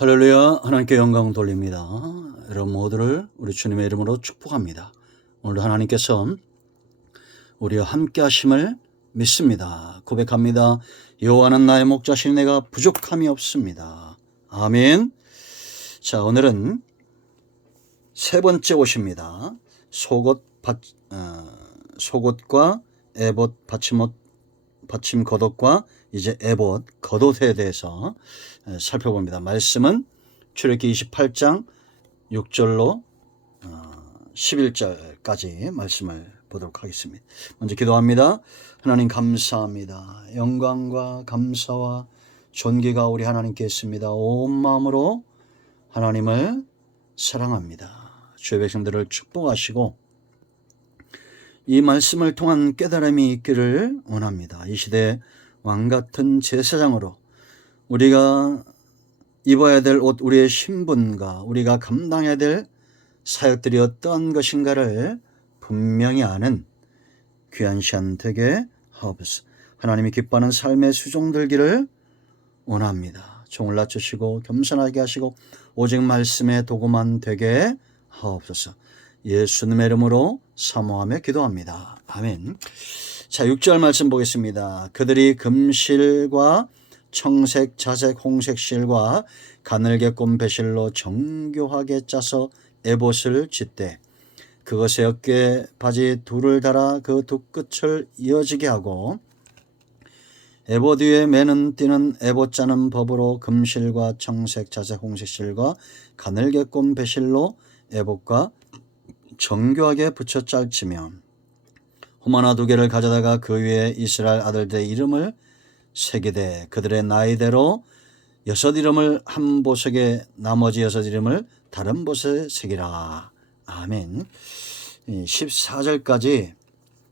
할렐루야. 하나님께 영광 돌립니다. 여러분 모두를 우리 주님의 이름으로 축복합니다. 오늘도 하나님께서 우리와 함께 하심을 믿습니다. 고백합니다. 여호와는 나의 목자시니 내가 부족함이 없습니다. 아멘. 자, 오늘은 세 번째 옷입니다. 속옷과 에봇 받침 겉옷과 이제 에봇 겉옷에 대해서 살펴봅니다. 말씀은 출애굽기 28장 6절로 11절까지 말씀을 보도록 하겠습니다. 먼저 기도합니다. 하나님 감사합니다. 영광과 감사와 존귀가 우리 하나님께 있습니다. 온 마음으로 하나님을 사랑합니다. 주의 백성들을 축복하시고 이 말씀을 통한 깨달음이 있기를 원합니다. 이 시대 왕같은 제사장으로 우리가 입어야 될 옷, 우리의 신분과 우리가 감당해야 될 사역들이 어떠한 것인가를 분명히 아는 귀한 시간 되게 하옵소서. 하나님이 기뻐하는 삶의 수종 들기를 원합니다. 종을 낮추시고 겸손하게 하시고 오직 말씀의 도구만 되게 하옵소서. 예수님의 이름으로 사모하며 기도합니다. 아멘. 자, 6절 말씀 보겠습니다. 그들이 금실과 청색, 자색, 홍색 실과 가늘게 꼰 배실로 정교하게 짜서 에봇을 짓되 그것에 어깨 바지 둘을 달아 그 두 끝을 이어지게 하고 에봇 위에 매는 띠는 에봇 짜는 법으로 금실과 청색, 자색, 홍색 실과 가늘게 꼰 배실로 에봇과 정교하게 붙여 짤치며 호마나 2개를 가져다가 그 위에 이스라엘 아들들의 이름을 새기되 그들의 나이대로 6 이름을 한 보석에 나머지 6 이름을 다른 보석에 새기라. 아멘. 14절까지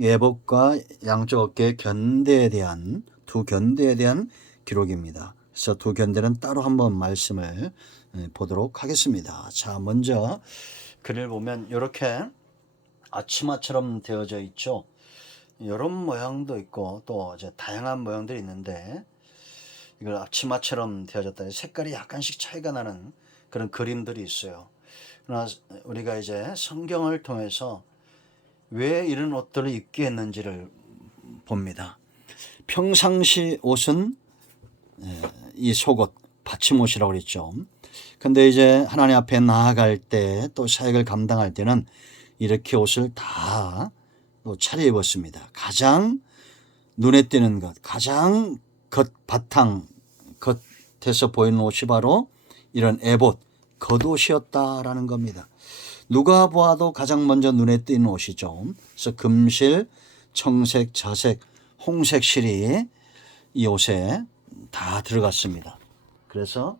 에봇과 양쪽 어깨 견대에 대한 두 견대에 대한 기록입니다. 그래서 두 견대는 따로 한번 말씀을 보도록 하겠습니다. 자, 먼저 글을 보면 이렇게 앞치마처럼 되어져 있죠. 이런 모양도 있고 또 이제 다양한 모양들이 있는데 이걸 앞치마처럼 되어졌다. 색깔이 약간씩 차이가 나는 그런 그림들이 있어요. 그러나 우리가 이제 성경을 통해서 왜 이런 옷들을 입게 했는지를 봅니다. 평상시 옷은 이 속옷, 받침옷이라고 그랬죠. 근데 이제 하나님 앞에 나아갈 때 또 사역을 감당할 때는 이렇게 옷을 다 차려입었습니다. 가장 눈에 띄는 것, 가장 겉에서 보이는 옷이 바로 이런 에봇, 겉옷이었다라는 겁니다. 누가 보아도 가장 먼저 눈에 띄는 옷이죠. 그래서 금실, 청색, 자색, 홍색 실이 이 옷에 다 들어갔습니다. 그래서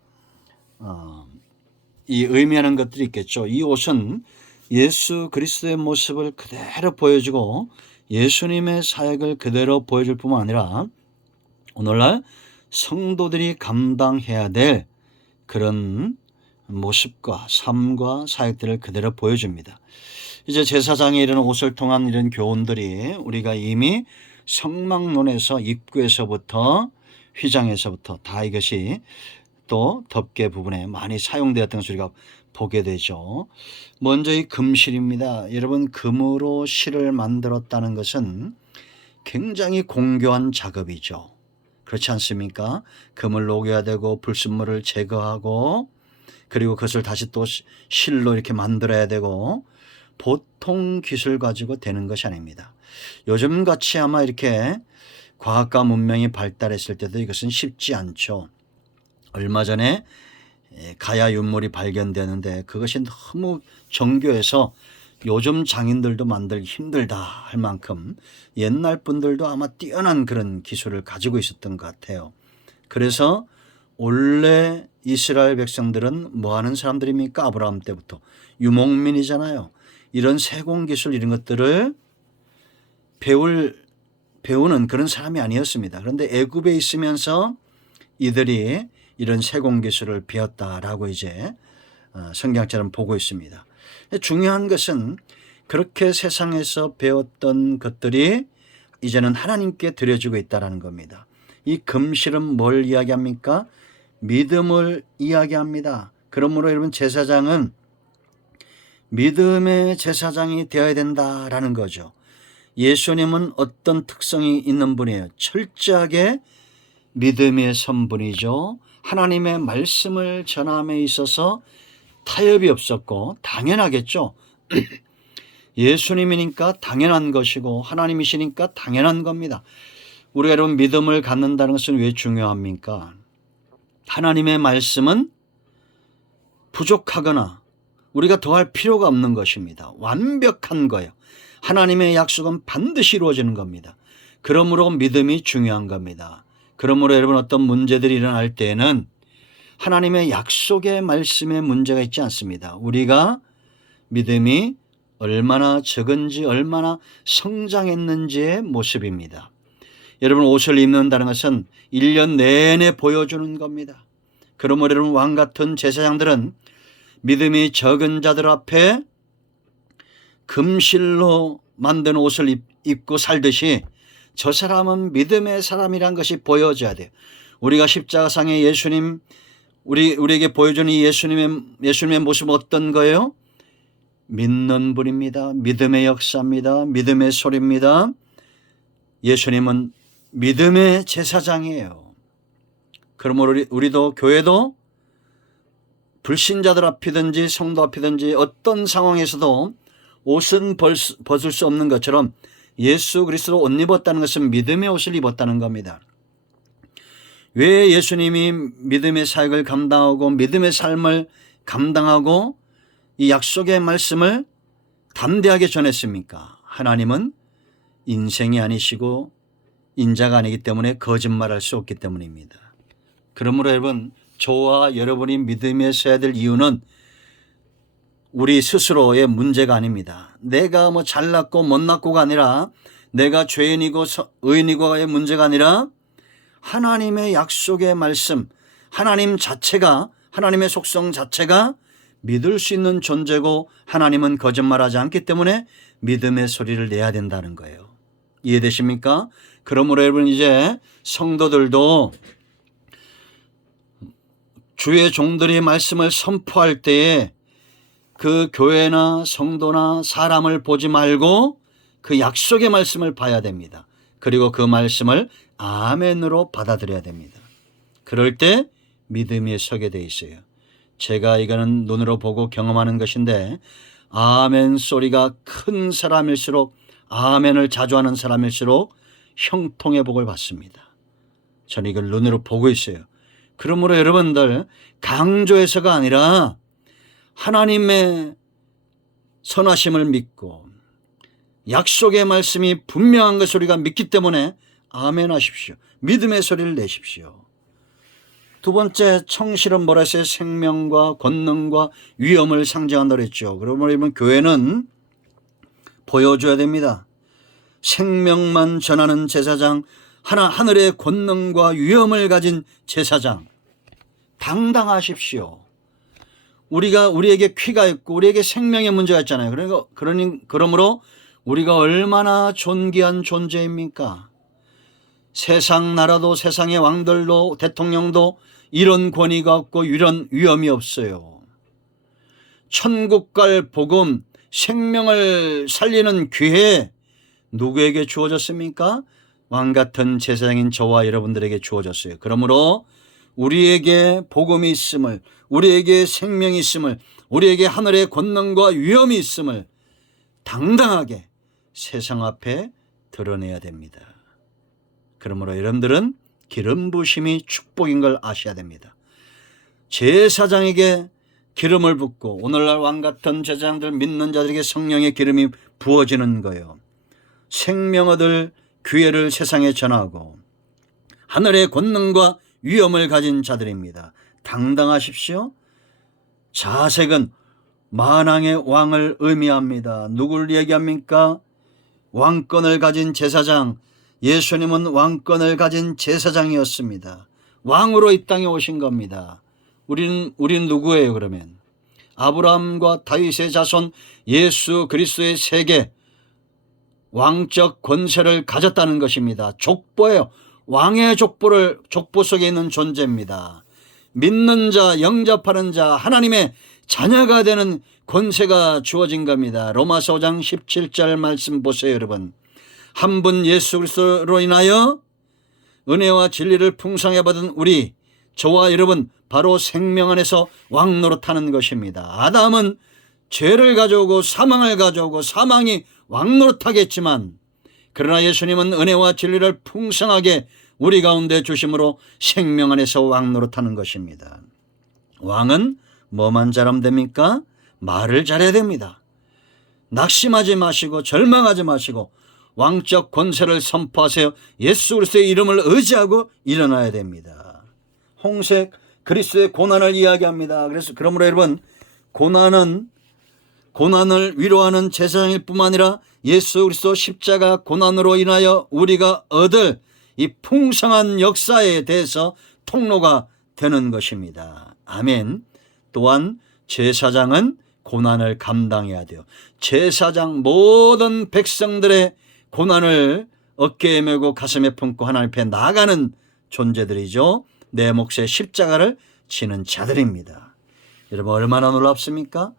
이 의미하는 것들이 있겠죠. 이 옷은 예수 그리스도의 모습을 그대로 보여주고 예수님의 사역을 그대로 보여줄 뿐만 아니라 오늘날 성도들이 감당해야 될 그런 모습과 삶과 사역들을 그대로 보여줍니다. 이제 제사장의 이런 옷을 통한 이런 교훈들이 우리가 이미 성막론에서 입구에서부터 휘장에서부터 다 이것이 또 덮개 부분에 많이 사용되었던 것을 우리가 보게 되죠. 먼저 이 금실입니다. 여러분, 금으로 실을 만들었다는 것은 굉장히 공교한 작업이죠. 그렇지 않습니까? 금을 녹여야 되고 불순물을 제거하고 그리고 그것을 다시 또 실로 이렇게 만들어야 되고 보통 기술 가지고 되는 것이 아닙니다. 요즘같이 아마 이렇게 과학과 문명이 발달했을 때도 이것은 쉽지 않죠. 얼마 전에 가야 윤물이 발견되는데 그것이 너무 정교해서 요즘 장인들도 만들기 힘들다 할 만큼 옛날 분들도 아마 뛰어난 그런 기술을 가지고 있었던 것 같아요. 그래서 원래 이스라엘 백성들은 뭐 하는 사람들입니까? 아브라함 때부터 유목민이잖아요. 이런 세공 기술 이런 것들을 배우는 그런 사람이 아니었습니다. 그런데 애굽에 있으면서 이들이 이런 세공 기술을 배웠다라고 이제 성경처럼 보고 있습니다. 중요한 것은 그렇게 세상에서 배웠던 것들이 이제는 하나님께 드려지고 있다는 겁니다. 이 금실은 뭘 이야기합니까? 믿음을 이야기합니다. 그러므로 여러분 제사장은 믿음의 제사장이 되어야 된다라는 거죠. 예수님은 어떤 특성이 있는 분이에요? 철저하게 믿음의 선분이죠. 하나님의 말씀을 전함에 있어서 타협이 없었고 당연하겠죠. 예수님이니까 당연한 것이고 하나님이시니까 당연한 겁니다. 우리가 여러분 믿음을 갖는다는 것은 왜 중요합니까? 하나님의 말씀은 부족하거나 우리가 더할 필요가 없는 것입니다. 완벽한 거예요. 하나님의 약속은 반드시 이루어지는 겁니다. 그러므로 믿음이 중요한 겁니다. 그러므로 여러분 어떤 문제들이 일어날 때에는 하나님의 약속의 말씀에 문제가 있지 않습니다. 우리가 믿음이 얼마나 적은지 얼마나 성장했는지의 모습입니다. 여러분 옷을 입는다는 것은 1년 내내 보여주는 겁니다. 그러므로 여러분 왕 같은 제사장들은 믿음이 적은 자들 앞에 금실로 만든 옷을 입고 살듯이 저 사람은 믿음의 사람이란 것이 보여져야 돼요. 우리가 십자가상의 예수님 우리에게 보여주는 이 예수님의 모습은 어떤 거예요? 믿는 분입니다. 믿음의 역사입니다. 믿음의 소리입니다. 예수님은 믿음의 제사장이에요. 그러므로 우리도 교회도 불신자들 앞이든지 성도 앞이든지 어떤 상황에서도 옷은 벗을 수 없는 것처럼 예수 그리스도 옷 입었다는 것은 믿음의 옷을 입었다는 겁니다. 왜 예수님이 믿음의 사역을 감당하고 믿음의 삶을 감당하고 이 약속의 말씀을 담대하게 전했습니까? 하나님은 인생이 아니시고 인자가 아니기 때문에 거짓말할 수 없기 때문입니다. 그러므로 여러분 저와 여러분이 믿음에 서야 될 이유는 우리 스스로의 문제가 아닙니다. 내가 뭐 잘났고 못났고가 아니라 내가 죄인이고 의인이고의 문제가 아니라 하나님의 약속의 말씀, 하나님 자체가 하나님의 속성 자체가 믿을 수 있는 존재고 하나님은 거짓말하지 않기 때문에 믿음의 소리를 내야 된다는 거예요. 이해되십니까? 그러므로 여러분 이제 성도들도 주의 종들이 말씀을 선포할 때에 그 교회나 성도나 사람을 보지 말고 그 약속의 말씀을 봐야 됩니다. 그리고 그 말씀을 아멘으로 받아들여야 됩니다. 그럴 때 믿음이 서게 돼 있어요. 제가 이거는 눈으로 보고 경험하는 것인데 아멘 소리가 큰 사람일수록 아멘을 자주 하는 사람일수록 형통의 복을 받습니다. 저는 이걸 눈으로 보고 있어요. 그러므로 여러분들 강조해서가 아니라 하나님의 선하심을 믿고 약속의 말씀이 분명한 것을 우리가 믿기 때문에 아멘 하십시오. 믿음의 소리를 내십시오. 두 번째 청실은 뭐라 했어요? 생명과 권능과 위엄을 상징한다고 그랬죠. 그러면 교회는 보여줘야 됩니다. 생명만 전하는 제사장, 하늘의 권능과 위엄을 가진 제사장, 당당하십시오. 우리에게 피가 있고 우리에게 생명의 문제가 있잖아요. 그러므로 우리가 얼마나 존귀한 존재입니까? 세상 나라도 세상의 왕들도 대통령도 이런 권위가 없고 이런 위엄이 없어요. 천국 갈 복음, 생명을 살리는 기회 누구에게 주어졌습니까? 왕 같은 제사장인 저와 여러분들에게 주어졌어요. 그러므로 우리에게 복음이 있음을, 우리에게 생명이 있음을, 우리에게 하늘의 권능과 위엄이 있음을 당당하게 세상 앞에 드러내야 됩니다. 그러므로 여러분들은 기름 부심이 축복인 걸 아셔야 됩니다. 제사장에게 기름을 붓고 오늘날 왕 같은 제사장들 믿는 자들에게 성령의 기름이 부어지는 거예요. 생명 얻을 기회를 세상에 전하고 하늘의 권능과 위엄을 가진 자들입니다. 당당하십시오. 자색은 만왕의 왕을 의미합니다. 누구를 얘기합니까? 왕권을 가진 제사장, 예수님은 왕권을 가진 제사장이었습니다. 왕으로 이 땅에 오신 겁니다. 우린 누구예요 그러면? 아브라함과 다윗의 자손 예수 그리스도의 세계 왕적 권세를 가졌다는 것입니다. 족보예요. 왕의 족보 속에 있는 존재입니다. 믿는 자, 영접하는 자, 하나님의 자녀가 되는 권세가 주어진 겁니다. 로마서 5장 17절 말씀 보세요, 여러분. 한 분 예수 그리스도로 인하여 은혜와 진리를 풍성히 받은 우리, 저와 여러분, 바로 생명 안에서 왕노릇하는 것입니다. 아담은 죄를 가져오고 사망을 가져오고 사망이 왕노릇하겠지만, 그러나 예수님은 은혜와 진리를 풍성하게 우리 가운데 주심으로 생명 안에서 왕노릇하는 것입니다. 왕은 뭐만 잘하면 됩니까? 말을 잘해야 됩니다. 낙심하지 마시고 절망하지 마시고 왕적 권세를 선포하세요. 예수 그리스도의 이름을 의지하고 일어나야 됩니다. 홍색 그리스도의 고난을 이야기합니다. 그래서 그러므로 여러분, 고난을 위로하는 제사장일 뿐만 아니라 예수 그리스도 십자가 고난으로 인하여 우리가 얻을 이 풍성한 역사에 대해서 통로가 되는 것입니다. 아멘. 또한 제사장은 고난을 감당해야 돼요. 제사장, 모든 백성들의 고난을 어깨에 메고 가슴에 품고 하나님 앞에 나가는 존재들이죠. 내 몫의 십자가를 지는 자들입니다. 여러분, 얼마나 놀랍습니까?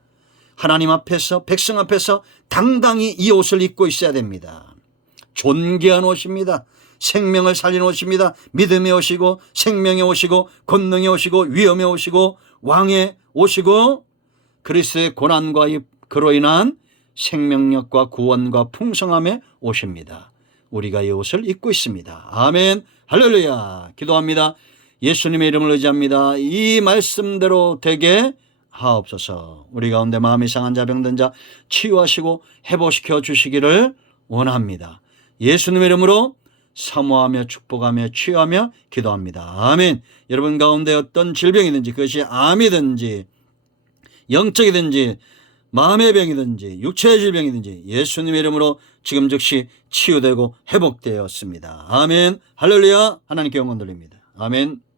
하나님 앞에서, 백성 앞에서 당당히 이 옷을 입고 있어야 됩니다. 존귀한 옷입니다. 생명을 살리는 옷입니다. 믿음의 옷이고 생명의 옷이고 권능의 옷이고 위엄의 옷이고 왕의 옷이고 그리스도의 고난과 그로 인한 생명력과 구원과 풍성함의 옷입니다. 우리가 이 옷을 입고 있습니다. 아멘. 할렐루야. 기도합니다. 예수님의 이름을 의지합니다. 이 말씀대로 되게 하옵소서. 우리 가운데 마음이 상한 자, 병든 자 치유하시고 회복시켜 주시기를 원합니다. 예수님의 이름으로 사모하며 축복하며 치유하며 기도합니다. 아멘. 여러분 가운데 어떤 질병이든지, 그것이 암이든지 영적이든지 마음의 병이든지 육체의 질병이든지 예수님의 이름으로 지금 즉시 치유되고 회복되었습니다. 아멘. 할렐루야. 하나님께 영광 돌립니다. 아멘.